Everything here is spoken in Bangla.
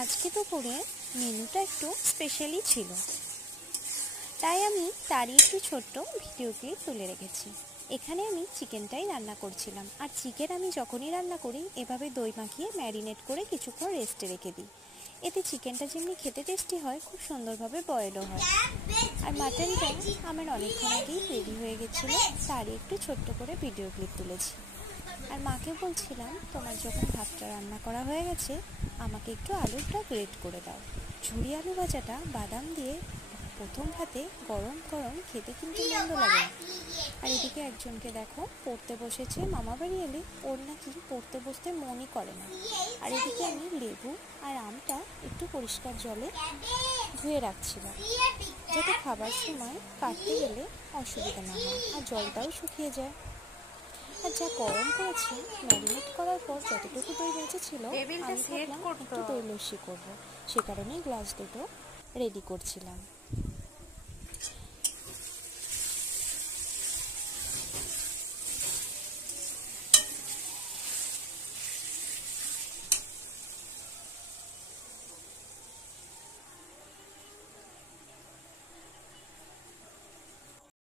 আজকে দুপুরে মেনুটা একটু স্পেশালি ছিল, তাই আমি তারই একটু ছোট্ট ভিডিও ক্লিপ তুলে রেখেছি। এখানে আমি চিকেনটাই রান্না করছিলাম। আর চিকেন আমি যখনই রান্না করি এভাবে দই মাখিয়ে ম্যারিনেট করে কিছুক্ষণ রেস্টে রেখে দিই। এতে চিকেনটা যেমনি খেতে টেস্টি হয়, খুব সুন্দরভাবে বয়েলও হয়। আর মাটনটা আমার অনেকক্ষণ আগেই রেডি হয়ে গেছিলো, তারই একটু ছোট্ট করে ভিডিও ক্লিপ তুলেছি। আর মাকে বলছিলাম, তোমার যখন ভাতটা রান্না করা হয়ে গেছে আমাকে একটু আলুটা গ্রেট করে দাও। ঝুরি আলু ভাজাটা বাদাম দিয়ে প্রথম ভাতে গরম গরম খেতে কিন্তু মন্দ লাগে না। আর এদিকে একজনকে দেখো পড়তে বসেছে, মামা বাড়ি এলে ওর নাকি পড়তে বসতে মনই করে না। আর এদিকে আমি লেবু আর আমটা একটু পরিষ্কার জলে ধুয়ে রাখছিলাম, যাতে খাবার সময় কাটতে গেলে অসুবিধা না হয় আর জলটাও শুকিয়ে যায়। আর যা গরম করেছি, ম্যারিনেট করার পর যতটুকু দই বেঁচে ছিল আমি ভাবলাম একটু দই লস্যি করবো, সে কারণেই গ্লাস দুটো রেডি করছিলাম।